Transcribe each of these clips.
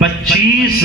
25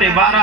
13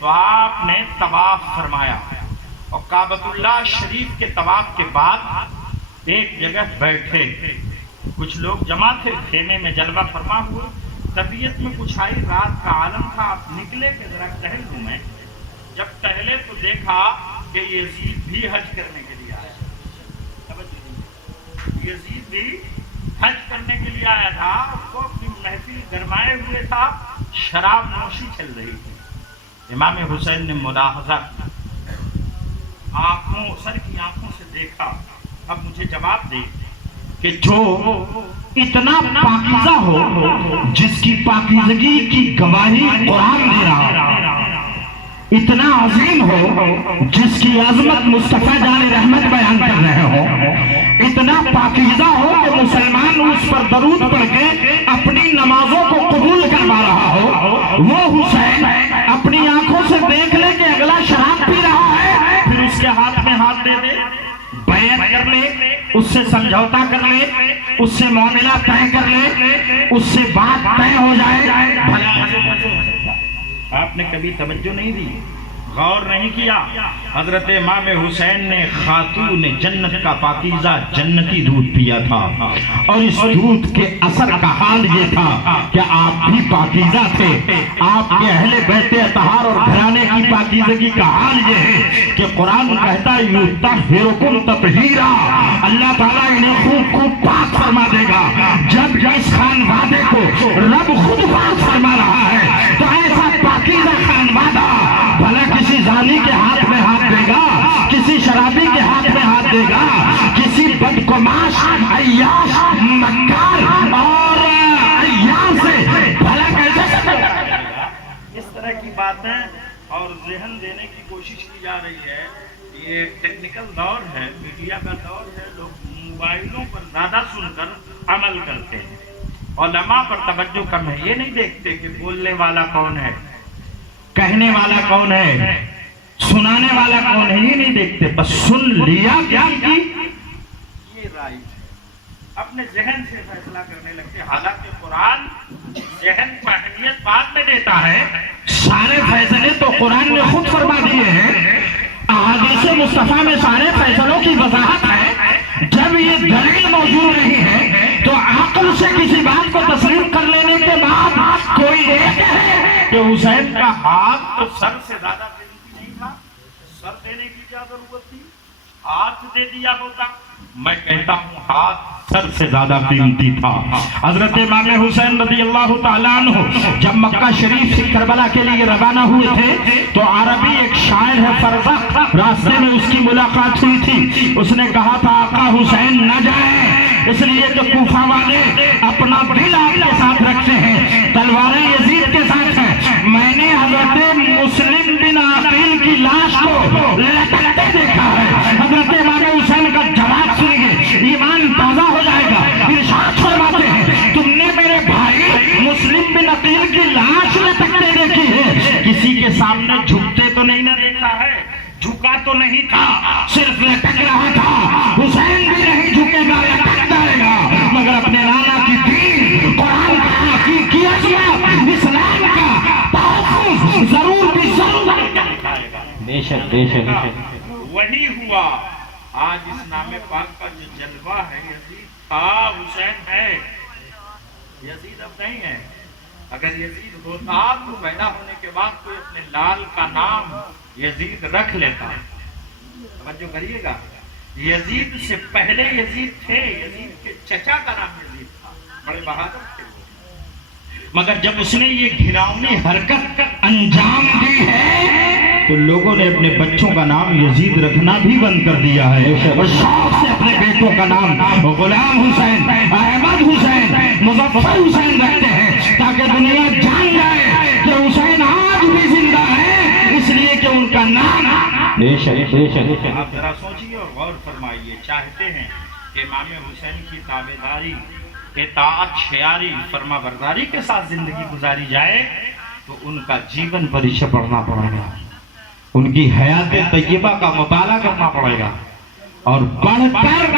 تو آپ نے طواف فرمایا اور کعبۃ اللہ شریف کے طواف کے بعد ایک جگہ بیٹھے. کچھ لوگ جمع تھے خیمے میں جلوہ فرما ہوئے. طبیعت میں کچھ آئی، رات کا عالم تھا. آپ نکلے کہ ذرا ٹہل لوں میں. جب ٹہلے تو دیکھا کہ یزید بھی حج کرنے کے لیے آیا. یزید بھی حج کرنے کے لیے آیا تھا. اس کو اپنی محفل گرمائے ہوئے تھا، شراب نوشی چل رہی تھی. امام حسین نے ملاحظہ آنکھوں سر کی آنکھوں سے دیکھا. اب مجھے جواب دے کہ جو اتنا پاکیزہ ہو، جس کی پاکیزگی کی گواہی قرآن دے رہا، اتنا عظیم ہو جس کی عظمت مصطفیٰ جان رحمت بیان کر رہے ہو، اتنا پاکیزہ ہو کہ مسلمان اس پر درود پڑھ کے اپنی نمازوں کو قبول کروا رہا ہو، وہ حسین اپنی آنکھوں سے دیکھ لے کہ اگلا شراب پی رہا ہے، پھر اس کے ہاتھ میں ہاتھ دے دے، بیعت کر لے، اس سے سمجھوتا کر لے، اس سے معاملہ طے کر لے، اس سے بات طے ہو جائے. آپ نے کبھی توجہ نہیں دی، غور نہیں کیا. حضرت امام حسین نے خاتون جنت کا پاکیزہ جنتی دودھ پیا تھا، اور اس دودھ کے اثر کا حال یہ تھا کہ آپ بھی پاکیزہ تھے. آپ کے اہل بیت اطہار اور گھرانے کی پاکیزگی کا حال یہ ہے کہ قرآن کہتا ہے یطہرکم تطہیرا، اللہ تعالیٰ انہیں خوب خوب پاک فرما دے گا. جب اس خانوادے کو رب خود پاک فرما رہا ہے تو ایسا پاکیزہ خانوادہ بھلا کسی زانی کے ہاتھ میں ہاتھ دے گا، کسی شرابی کے ہاتھ میں ہاتھ دے گا، کسی بدگماش عیاش مکار اور عیاش سے بھلا کیسے؟ اس طرح کی باتیں اور ذہن دینے کی کوشش کی جا رہی ہے. یہ ٹیکنیکل دور ہے، میڈیا کا دور ہے. لوگ موبائلوں پر زیادہ سن کر عمل کرتے ہیں. علماء پر توجہ کم ہے. یہ نہیں دیکھتے کہ بولنے والا کون ہے، کہنے والا کون ہے، سنانے والا کون ہے. یہ نہیں دیکھتے، بس سن لیا کیا کی یہ رائٹ ہے. اپنے ذہن سے فیصلہ کرنے لگتے. حالانکہ قرآن ذہن کو اہمیت بعد میں دیتا ہے. سارے فیصلے تو قرآن نے خود فرما دیے ہیں. احادیث مصطفیٰ میں سارے فیصلوں کی وضاحت ہے. جب یہ دلیل موجود نہیں ہے تو عقل سے کسی بات کو تسلیم کر لینے کے بعد کوئی ایک ہے کہ حسین کا ہاتھ تو سر سے زیادہ قیمتی نہیں تھا، سر دینے کی کیا ضرورت تھی، ہاتھ دے دیا ہوتا. میں کہتا ہوں ہاتھ سر سے زیادہ قیمتی تھا. حضرت امام حسین رضی اللہ تعالیٰ عنہ جب مکہ شریف سے کربلا کے لیے روانہ ہوئے تھے تو عربی ایک شاعر ہے فرزق، راستے میں اس کی ملاقات ہوئی تھی. اس نے کہا تھا آقا حسین نہ جائیں، اس لیے کہ کوفہ والے اپنا دل آپ کے ساتھ رکھتے ہیں، تلواریں یزید کے ساتھ ہیں. میں نے حضرت مسلم بن عقیل کی لاش کو لٹکتے دیکھا ہے. حضرت امام حسین کا جواب سنیے، ایمان تازہ ہو جائے گا. ارشاد فرماتے ہیں تم نے میرے بھائی مسلم بن عقیل کی لاش لٹکتے دیکھی ہے، کسی کے سامنے جھکتے تو نہیں نہ دیکھا ہے، جھکا تو نہیں تھا، صرف لٹک رہا تھا. حسین بھی نہیں جھکے گا، لٹک جائے گا، مگر اپنے نانا کی دین، قرآن کی عظمت، اسلام کا تحفظ ضرور بھی ضرور دکھائے گا. بے شک بے شک. وہی ہوا. آج اس نام پاک کا جو جلوہ ہے، یزید تھا، حسین ہے. یزید اب نہیں ہے. اگر یزید ہوتا تو پیدا ہونے کے بعد کوئی اپنے لال کا نام یزید رکھ لیتا. توجہ کریے گا، یزید سے پہلے یزید تھے. یزید کے چچا کا نام یزید تھا، بڑے بہادر تھے وہ. مگر جب اس نے یہ گھناؤنی حرکت انجام دی ہے تو لوگوں نے اپنے بچوں کا نام یزید رکھنا بھی بند کر دیا ہے، اور شوق سے اپنے بیٹوں کا نام غلام حسین، احمد حسین، مظفر حسین رکھتے ہیں تاکہ دنیا جان جائے کہ حسین آج بھی زندہ ہے، اس لیے کہ ان کا نام. بے شک بے شک. آپ ذرا سوچیے اور غور فرمائیے. چاہتے ہیں کہ امام حسین کی تابعداری، اطاعت، شیاری، فرما برداری کے ساتھ زندگی گزاری جائے تو ان کا جیون پریشہ پڑھنا پڑے گا، ان کی حیات طیبہ کا مطالعہ کرنا پڑے گا، اور بڑھ کر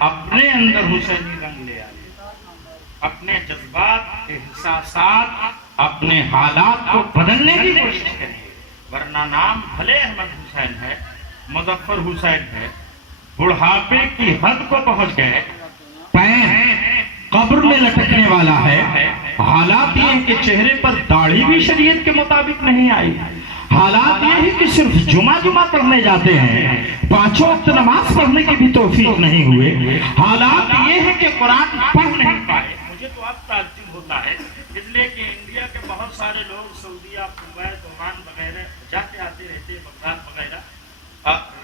اپنے اندر حسینی رنگ لے آئے. اپنے جذبات، احساسات، اپنے حالات کو بدلنے کی کوشش کریں. ورنہ نام بھلے احمد حسین ہے، مظفر حسین ہے، بڑھاپے کی حد کو پہنچ گئے، پیر قبر میں لٹکنے والا ہے، حالات یہ کہ چہرے پر داڑھی بھی شریعت کے مطابق نہیں آئی، حالات یہ ہے کہ صرف جمعہ پڑھنے جاتے ہیں، 5 وقت نماز پڑھنے کی بھی توفیق نہیں ہوئے، حالات یہ ہے کہ قرآن پڑھ نہیں پائے۔ مجھے تو اب تعجب ہوتا ہے، اس لیے کہ انڈیا کے بہت سارے لوگ سعودیہ، کویت، عمان وغیرہ جاتے آتے رہتے، بغداد وغیرہ،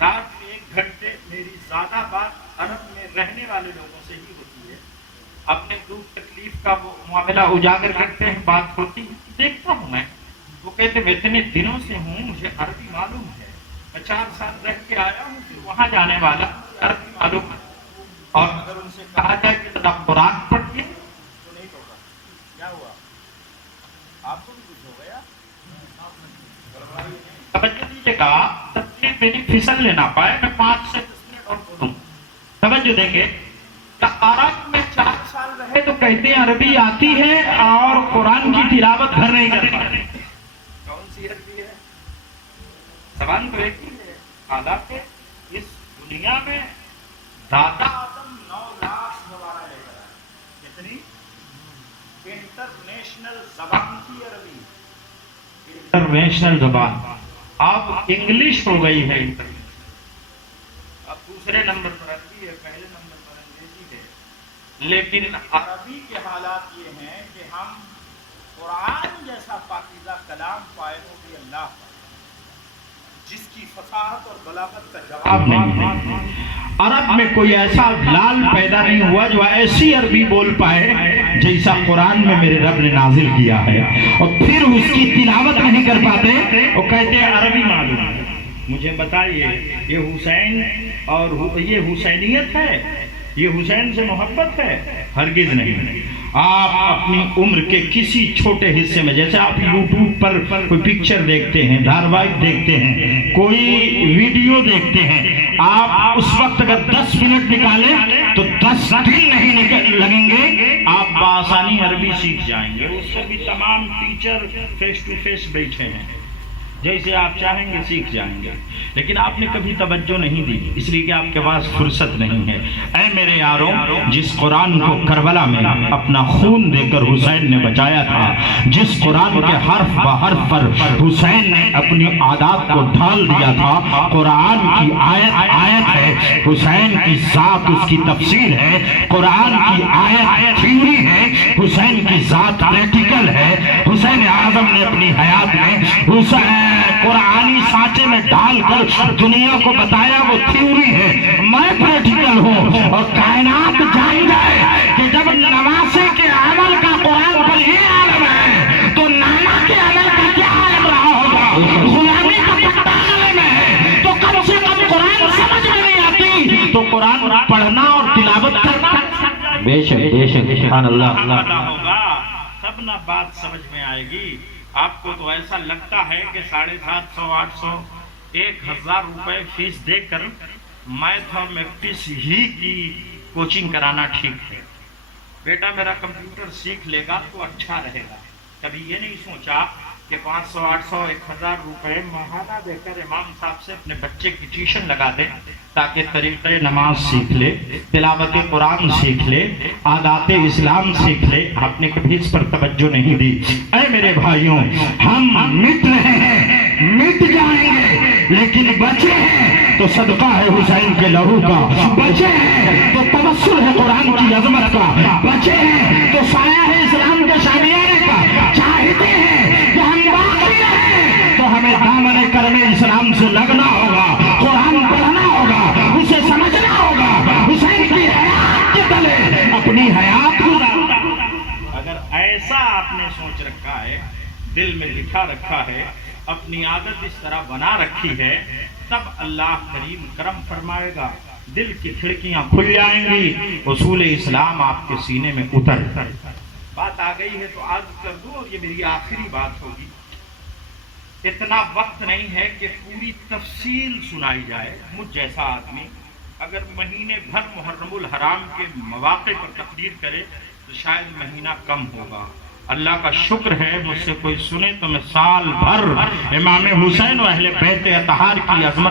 رات میں 1 گھنٹے میری زیادہ بات عرب میں رہنے والے لوگوں سے ہی ہوتی ہے، اپنے دکھ تکلیف کا وہ معاملہ اجاگر کرتے ہیں، بات ہوتی ہے، دیکھتا ہوں میں، وہ کہتے میں اتنے دنوں سے ہوں، مجھے عربی معلوم ہے، میں 4 سال رہ کے آیا ہوں، پھر وہاں جانے والا عربی معلوم ہے، اور اگر ان سے کہا جائے کہ ذرا قرآن پڑھیے تو نہیں پڑھا۔ کیا ہوا؟ آپ کو بھی کچھ ہو گیا؟ توجہ دیجیے گا، تقریر میری پھسل لینا پائے، میں 5 سے 10 منٹ اور بولوں۔ توجہ دیں گے، عرب میں 4 سال رہے تو کہتے ہیں عربی آتی ہے اور قرآن کی تلاوت گھر نہیں کر پاتے۔ کون سی عربی ہے؟ زبان تو ایک ہی ہے، حالانکہ اس دنیا میں دادا آدم 9 لاکھ دوبارہ لے کر آئے۔ کتنی؟ انٹرنیشنل زبان کی عربی، انٹرنیشنل زبان، اب انگلش ہو گئی ہے انٹرنیشنل، اب دوسرے نمبر پر عربی ہے، پہلے نمبر پر انگریزی ہے، لیکن عربی کے حالات یہ ہیں کہ ہم قرآن جیسا پاکیزہ کلام پائے وہ بھی اللہ کا، جس کی فصاحت اور بلاغت کا جواب نہیں ہے۔ عرب میں کوئی ایسا لال پیدا نہیں ہوا جو ایسی عربی بول پائے جیسا قرآن میں میرے رب نے نازل کیا ہے، اور پھر اس کی تلاوت نہیں کر پاتے، وہ کہتے ہیں عربی معلوم ہے۔ مجھے بتائیے، یہ حسین اور یہ حسینیت ہے؟ یہ حسین سے محبت ہے؟ ہرگز نہیں۔ آپ اپنی عمر کے کسی چھوٹے حصے میں، جیسے آپ یوٹیوب پر کوئی پکچر دیکھتے ہیں، دھاراواہک دیکھتے ہیں، کوئی ویڈیو دیکھتے ہیں، آپ اس وقت اگر 10 منٹ نکالیں تو 10 دن نہیں لگیں گے، آپ بآسانی عربی سیکھ جائیں گے۔ اس سے بھی تمام ٹیچر فیس ٹو فیس بیٹھے ہیں، جیسے آپ چاہیں گے سیکھ جائیں گے، لیکن آپ نے کبھی توجہ نہیں دی، اس لیے کہ آپ کے پاس فرصت نہیں ہے۔ اے میرے یاروں، جس قرآن کو کربلا میں اپنا خون دے کر حسین نے بچایا تھا، جس قرآن کے حرف بحرف پر حسین نے اپنی عادات کو ڈھال دیا تھا، قرآن کی آیت ہے، حسین کی ذات اس کی تفسیر ہے، قرآن کی آیت تھیوری ہے، حسین کی ذات پریکٹیکل ہے۔ حسین اعظم نے اپنی حیات میں قرآنی سانچے میں ڈال کر دنیا کو بتایا وہ تھیوری ہے، میں پریکٹیکل ہوں، اور کائنات جان جائے کہ جب نواسے کے عمل کا قرآن پر یہ عالم ہے تو نانا کے عمل کا کیا عالم رہا ہوگا۔ غلامی کا پٹا گلے میں ہے تو کم سے کم قرآن سمجھ میں نہیں آتی تو قرآن پڑھنا اور تلاوت کرنا بے شک بے شک، سبحان اللہ۔ ہوگا تب نہ بات سمجھ میں آئے گی۔ آپ کو تو ایسا لگتا ہے کہ 750 800 1000 روپے فیس دے کر میتھمیٹکس ہی کی کوچنگ کرانا ٹھیک ہے۔ بیٹا میرا کمپیوٹر سیکھ لے گا تو اچھا رہے گا، کبھی یہ نہیں سوچا کہ 500 800 1000 روپے ماہانہ دے کر امام صاحب سے اپنے بچے کی ٹیوشن لگا دیں تاکہ طریقہ نماز سیکھ لے، تلاوت قرآن سیکھ لے، عادات اسلام سیکھ لے۔ آپ نے کبھی اس پر توجہ نہیں دی۔ اے میرے بھائیوں، ہم مٹ رہے ہیں، مٹ جائیں گے، لیکن بچے ہیں تو صدقہ ہے حسین کے لہو کا، بچے ہیں تو توسل ہے قرآن کی عظمت کا، بچے ہیں تو سایہ ہے اسلام کے شامیانے کا۔ چاہتے ہیں کہ ہم باقی رہیں تو ہمیں دامن کرنے اسلام سے لگنا ہوگا، قرآن پڑھنا ہوگا، اسے سمجھنا ہوگا، حسین کی حیات کے تلے اپنی حیات گزارنا۔ اگر ایسا آپ نے سوچ رکھا ہے، دل میں لکھا رکھا ہے، اپنی عادت اس طرح بنا رکھی ہے، تب اللہ کریم کرم فرمائے گا، دل کی کھڑکیاں کھل جائیں گی، اصول اسلام آپ کے سینے میں اتر۔ بات آ گئی ہے تو عرض کر دوں، اور یہ میری آخری بات ہوگی۔ اتنا وقت نہیں ہے کہ پوری تفصیل سنائی جائے۔ مجھ جیسا آدمی اگر مہینے بھر محرم الحرام کے مواقع پر تقریر کرے تو شاید مہینہ کم ہوگا۔ اللہ کا شکر ہے مجھ سے کوئی سنے تو میں سال بھر امام حسین و اہل بیت اطہار کی عظمت